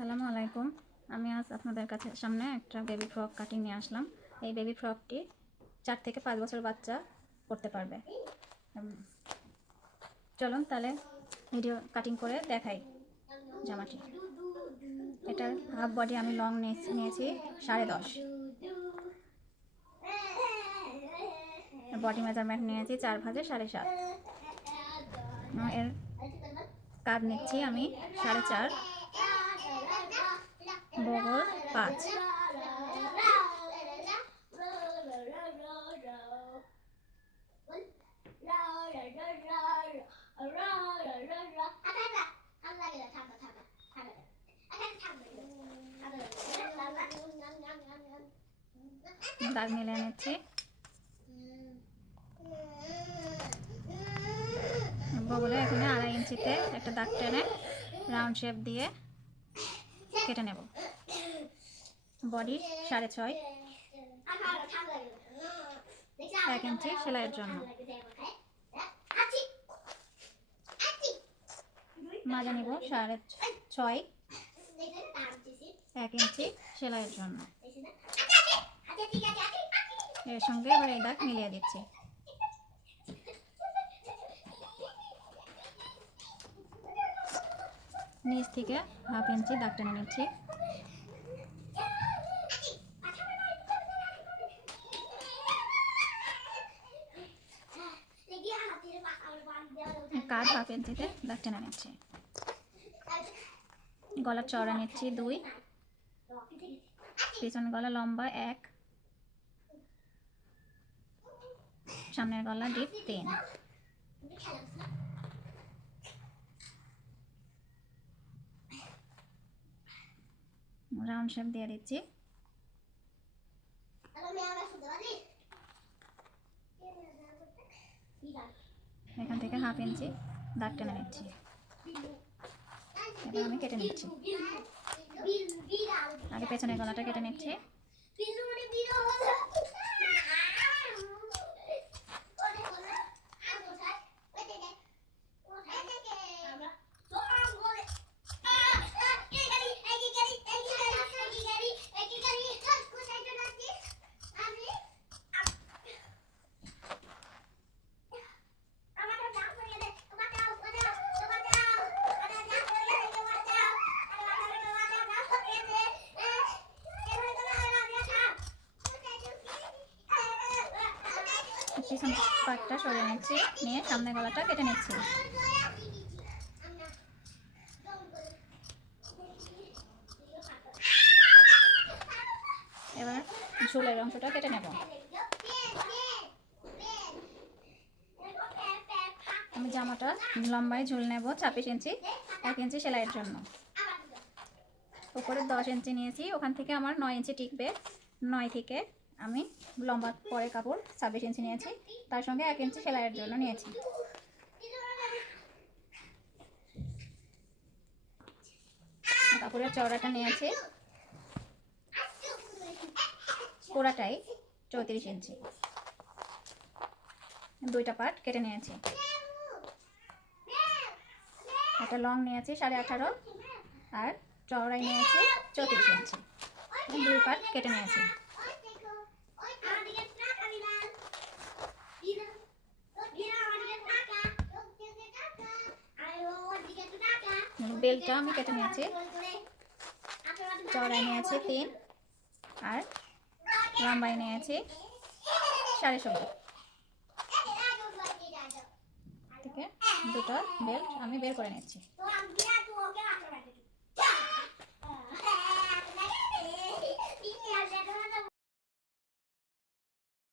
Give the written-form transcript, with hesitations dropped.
আসসালামু আলাইকুম। আমি আজ আপনাদের কাছে সামনে একটা বেবি ফ্রক কাটিং নিয়ে আসলাম। এই বেবি ফ্রকটি 4 থেকে 5 বছর বাচ্চা পরতে পারবে। চলুন তাহলে ভিডিও কাটিং করে দেখাই জামাটি। এটার হাফ বডি আমি লং নিয়েছি 10.5। বডি মেজারমেন্ট নিয়েছি 4 ভাঁজে 7.5। এর কাঁধ নিচ্ছি আমি 4.5, বগল 5। দাগ মিলিয়ে নিচ্ছি। বগলে এখানে 2.5 ইঞ্চিতে একটা দাগ টেনে রাউন্ড শেপ দিয়ে কেটে নেব। বডি 6.5, 1 ইঞ্চি সেলাইয়ের জন্য। মাজা নিব 6.5, 1 ইঞ্চি সেলাইয়ের জন্য। এর সঙ্গে এবার এই দাগ মিলিয়ে দিচ্ছি। নিচ থেকে 1/2 ইঞ্চি দাগ টেনে নিচ্ছি। কাঁধ 1/2 ইঞ্চিতে দাগ টেনে নিচ্ছি। গলার চওড়া নিচ্ছি 2, পিছন গলা লম্বা 1, সামনের গলা ডিপ 3। রাউন্ড শেপ দিয়ে দিচ্ছি। এখান থেকে 1/2 ইঞ্চি দাগ টেনে নিচ্ছি। এবার আমি কেটে নিচ্ছি। আগে পেছনের গলাটা কেটে নিচ্ছি। পিছন পাটটা সরিয়ে নিচ্ছি, নিয়ে সামনে গলাটা কেটে নিচ্ছি। এবার ঝুলের অংশটা কেটে নেব। আমি জামাটা লম্বায় ঝুল নেব 26 ইঞ্চি, 1 ইঞ্চি সেলাইয়ের জন্য। উপরে 10 ইঞ্চি নিয়েছি, ওখান থেকে আমার 9 ইঞ্চি টিকবে। 9 থেকে আমি লম্বা পরে কাপড় 26 ইঞ্চি নিয়েছি, তার সঙ্গে 1 ইঞ্চি সেলাইয়ের জন্য নিয়েছি। কাপড়ের চওড়াটা নিয়েছি পুরাটাই 34 ইঞ্চি। 2টা পার্ট কেটে নিয়েছি। একটা লং নিয়েছি 18.5 আর চওড়াই নিয়েছি 34 ইঞ্চি। 2 পার্ট কেটে নিয়েছি। বেলটা আমি কেটে নিয়েছি। চওড়াই নিয়েছি 3 আর লম্বাই নিয়েছি 16.5 থেকে 2টা বেল্ট আমি বের করে নিচ্ছি।